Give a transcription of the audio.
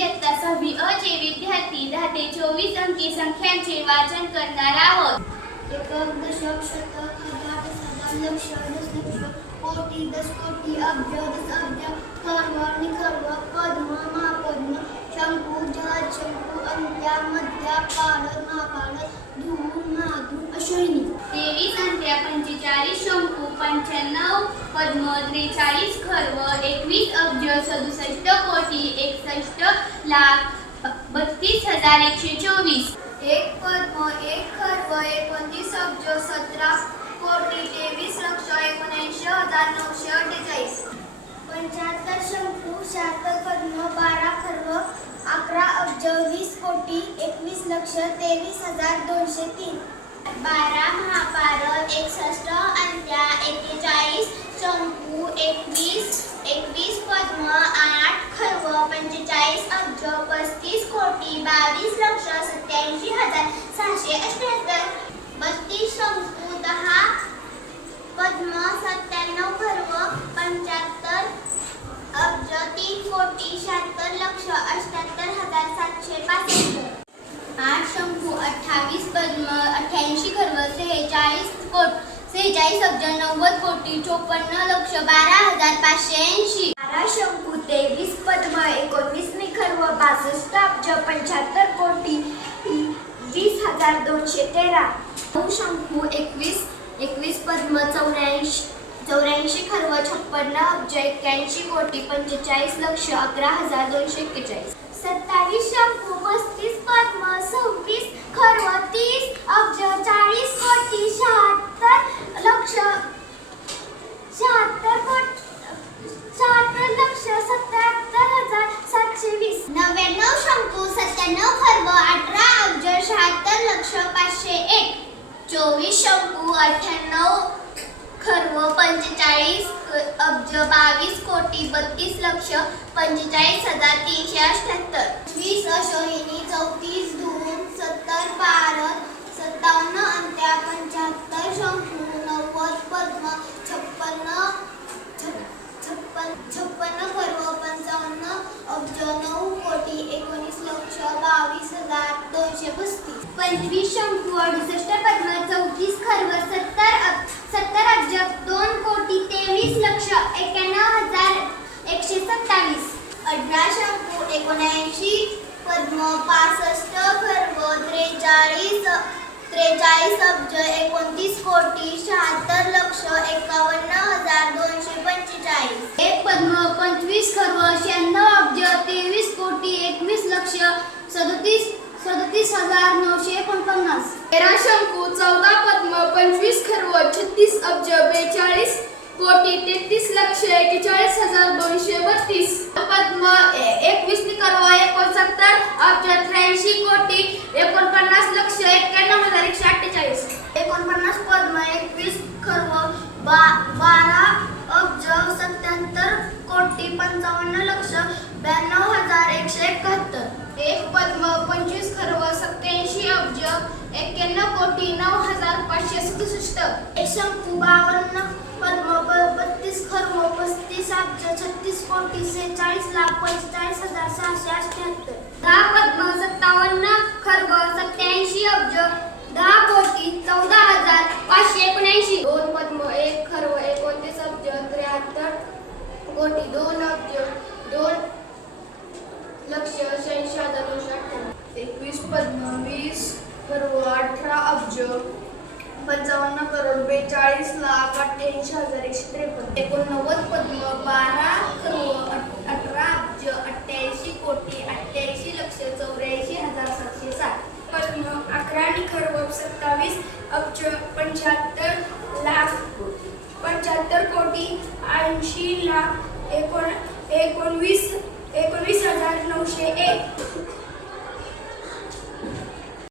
इयत्ता सहावी अ चे विद्यार्थी दहा ते चोवीस अंकी संख्यांचे वाचन करणार आहोत. एकक दशक शतक हजार दस हजार लक्ष दस लक्ष कोटी दस कोटी अब्ज दस अब्ज कर्म निकर्म पद्म महापद्म शंकू जहाज शंकू अंत्या मध्या पारद महापारद धूम महाधूम अश्विनी. तेवीस अंत्या पंचेचाळीस शंकू पंच्याण्णव पद्म त्रेचाळीस खर्व एकवीस अब्ज सदुसष्ट कोटी एकसष्ट लाख बत्तीस हजार एकशे चोवीस. एक पद्म एक खर्व एकोणतीस अब्ज सतरा कोटी तेवीस लक्ष एकोणऐंशी हजार नऊशे अठ्ठेचाळीस. पंच्याहत्तर शंकू शहात्तर पद्म बारा खर्व अकरा अब्ज वीस कोटी एकवीस लक्ष तेवीस हजार दोनशे तीन बारा महापारद एकसष्ट अंत्या एक्केचाळीस शंकू एकवीस आठ खर्व पंचेचाळीस अब्ज पस्तीस कोटी बावीस लक्ष सत्याऐंशी हजार सहाशे अठ्याहत्तर बत्तीस शंकू दहा पद्म सत्त्याण्णव खर्व पंच्याहत्तर अब्ज तीन कोटी शहात्तर लक्ष अठ्याहत्तर हजार सातशे पासष्ट आठ शंकू अठ्ठावीस पद्म अठ्ठ्याऐंशी खर्व सेहेचाळीस कोट सेहेचाळीस अब्ज नव्वद कोटी चोपन्न लक्ष बारा हजार पाचशे ऐंशी. बारा शंकू तेवीस पद्म एकोणवीस निखर्व बासष्ट अब्ज पंच्याहत्तर कोटी वीस हजार दोनशे तेरा. नऊ शंकू एकवीस एकवीस पद्म चौऱ्याऐंशी चौऱ्याऐंशी खर्व छप्पन्न अब्ज एक्क्याऐंशी कोटी पंचेचाळीस लक्ष अकरा हजार दोनशे एक्केचाळीस. सत्तावीस शंकू पस्तीस पद्म सव्वीस खर्व तीस अब्ज सत्त्याण्णव खर्व अठरा अब्ज शहात्तर लक्ष पाचशे एक चोवीस शंकू अठ्ठ्याण्णव खर्व पंचेचाळीस अब्ज बावीस कोटी बत्तीस लक्ष पंचेचाळीस हजार तीनशे अठ्ठ्याहत्तर वीस अशोहिनी चौतीस धूम सत्तर भारत सत्तावन्न अंत्या पंच्याहत्तर शंकू नव्वद पद्म छप्पन्न छप- छप्पन छप्पन्न खर्व पंचावन्न अब्ज नऊ कोटी एकोणीस लक्ष बावीस हजार दोनशे पस्तीस पंचवीस शंकू अडुसष्ट पद्म चौतीस खर्व सत्तर अब सत्तर अब्ज दोन कोटी तेवीस लक्ष एक्क्याण्णव हजार एकशे सत्तावीस. अठरा शंकू एकोणऐंशी पद्म पासष्ट खर्व त्रेचाळीस त्रेचाळीस अब्ज एकोणतीस कोटी शहात्तर लक्ष एकावन्न हजार दोनशे पंचेचाळीस. एक पद्म पंचवीस खर्व शहाण्णव अब्ज तेवीस कोटी एकवीस लक्ष सदतीस सदतीस हजार पन्नास तेरा शंकू चौदा पद्म पंचवीस खर्व छत्तीस अब्ज बेचाळीस कोटी तेहतीस लक्ष एकेचाळीस हजार दोनशे बत्तीस. पद्म एकवीस खर्व एकोणसत्तर अब्ज त्र्याऐंशी कोटी एकोणपन्नास लक्ष एक्क्याण्णव हजार एकशे अठ्ठेचाळीस एकोणपन्नास पद्म एकवीस खर्व बा बारा अब्ज सत्याहत्तर कोटी पंचावन्न लक्ष ब्याण्णव हजार एकशे एकाहत्तर एक पद्म पंचवीस खर्व सत्याऐंशी अब्ज एक्क्याण्णव कोटी नऊ हजार पाचशे सदुसष्ट. एक बावन्न पद्म ब- बत्तीस खर्व पस्तीस अब्ज छत्तीस कोटी सेहेचाळीस लाख पंचेचाळीस हजार सहाशे अठ्ठ्याहत्तर. दहा पद्म सत्तावन्न खर्व सत्याऐंशी अब्ज. दहा कोटी चौदा हजार पाचशे एकोणऐंशी दोन पद्म एक खर्व एकोणतीस अब्ज त्र्याहत्तर कोटी दोन अब्ज दोन लक्ष शहाऐंशी हजार दोनशे अठ्ठ्याण्णव एकवीस पद्म वीस खर्व अठरा अब्ज पंचावन्न करोड बेचाळीस लाख अठ्ठ्याऐंशी हजार एकशे त्रेपन्न. एकोणनव्वद पद्म बारा खर्व अठरा अब्ज अठ्ठ्याऐंशी कोटी अठ्ठ्याऐंशी लक्ष चौऱ्याऐंशी हजार सातशे साठ. पद्म अकरा आणि खर्व सत्तावीस अब्ज पंच्याहत्तर लाख पंच्याहत्तर कोटी ऐंशी लाख एकोण एकोणवीस एकोणवीस हजार नऊशे एक.